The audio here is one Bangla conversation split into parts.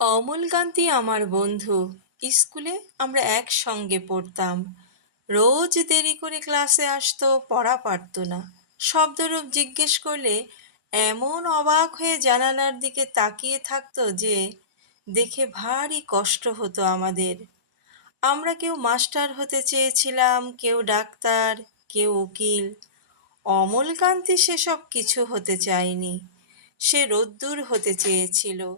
অমলকান্তি আমার বন্ধু। স্কুলে আমরা একসঙ্গে পড়তাম। রোজ দেরি করে ক্লাসে আসতো, পড়া পারতো না। শব্দরূপ জিজ্ঞেস করলে এমন অবাক হয়ে জানালার দিকে তাকিয়ে থাকতো যে দেখে ভারী কষ্ট হতো আমাদের। আমরা কেউ মাস্টার হতে চেয়েছিলাম, কেউ ডাক্তার, কেউ উকিল। অমলকান্তি সেসব কিছু হতে চায়নি। সে রোদ্দুর হতে চেয়েছিল।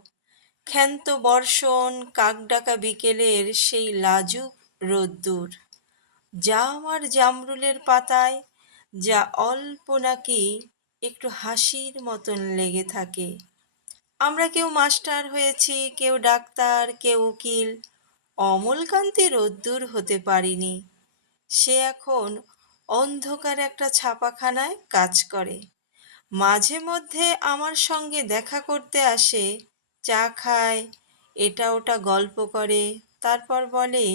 ক্ষান্ত বর্ষণ, কাকডাকা বিকেলের সেই লাজুক রোদ্দুর, যা আমার জামরুলের পাতায়, যা অল্প নাকি একটু হাসির মতন লেগে থাকে। আমরা কেউ মাস্টার হয়েছি, কেউ ডাক্তার, কেউ উকিল। অমলকান্তি রোদ্দুর হতে পারিনি। সে এখন অন্ধকার একটা ছাপাখানায় কাজ করে। মাঝে মধ্যে আমার সঙ্গে দেখা করতে আসে, চা খায়, এটা ওটা গল্প করে, তারপর বলে,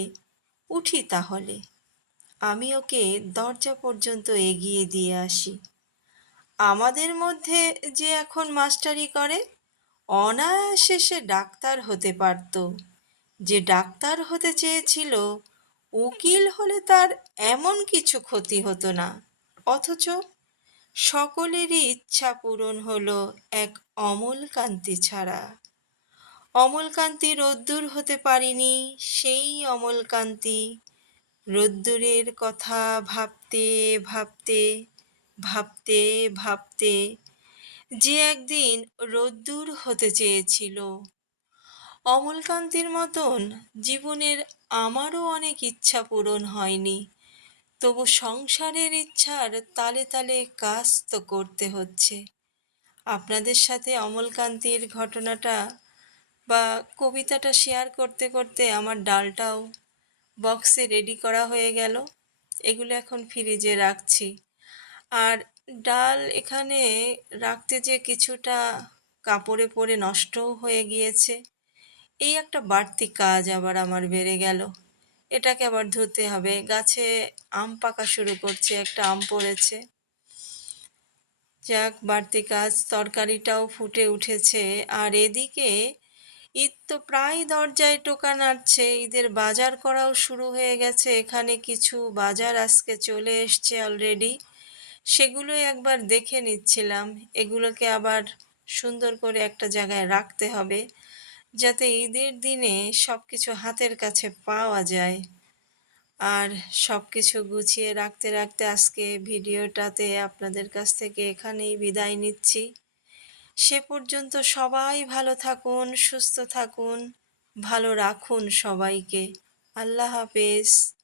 উঠি তাহলে। আমি ওকে দরজা পর্যন্ত এগিয়ে দিয়ে আসি। আমাদের মধ্যে যে এখন মাস্টারি করে, অনায়াসে সে ডাক্তার হতে পারত। যে ডাক্তার হতে চেয়েছিল, উকিল হলে তার এমন কিছু ক্ষতি হতো না। অথচ সকলেরই ইচ্ছা পূরণ হলো এক অমলকান্তি ছাড়া। অমলকান্তি রোদ্দুর হতে পারিনি। সেই অমলকান্তি রোদ্দুরের কথা ভাবতে ভাবতে ভাবতে ভাবতে যে একদিন রোদ্দুর হতে চেয়েছিল। অমলকান্তির মতন জীবনের আমারও অনেক ইচ্ছা পূরণ হয়নি। তবু সংসারের ইচ্ছার তালে তালে কাজ তো করতে হচ্ছে। আপনাদের সাথে অমলকান্তির ঘটনাটা বা কবিতাটা শেয়ার করতে করতে আমার ডালটাও বক্সে রেডি করা হয়ে গেল। এগুলো এখন ফ্রিজে রাখছি। আর ডাল এখানে রাখতে যে কিছুটা কাপড়ে পড়ে নষ্টও হয়ে গিয়েছে। এই একটা বাড়তি কাজ আবার আমার বেড়ে গেল। এটাকে আবার ধুতে হবে। গাছে আম পাকা শুরু করছে, একটা আম পড়েছে। যাক, বাড়তি কাজ। তরকারিটাও ফুটে উঠেছে। আর এদিকে ঈদ তো প্রায় দরজায় টোকা নাড়ছে। ঈদের বাজার করাও শুরু হয়ে গেছে। এখানে কিছু বাজার আজকে চলে এসছে অলরেডি। সেগুলোই একবার দেখে নিচ্ছিলাম। এগুলোকে আবার সুন্দর করে একটা জায়গায় রাখতে হবে, যাতে ঈদের দিনে সব কিছু হাতের কাছে পাওয়া যায়। আর সব কিছু গুছিয়ে রাখতে রাখতে আজকে ভিডিওটাতে আপনাদের কাছ থেকে এখানেই বিদায় নিচ্ছি। সে পর্যন্ত সবাই ভালো থাকুন, সুস্থ থাকুন, ভালো রাখুন সবাইকে। আল্লাহ হাফেজ।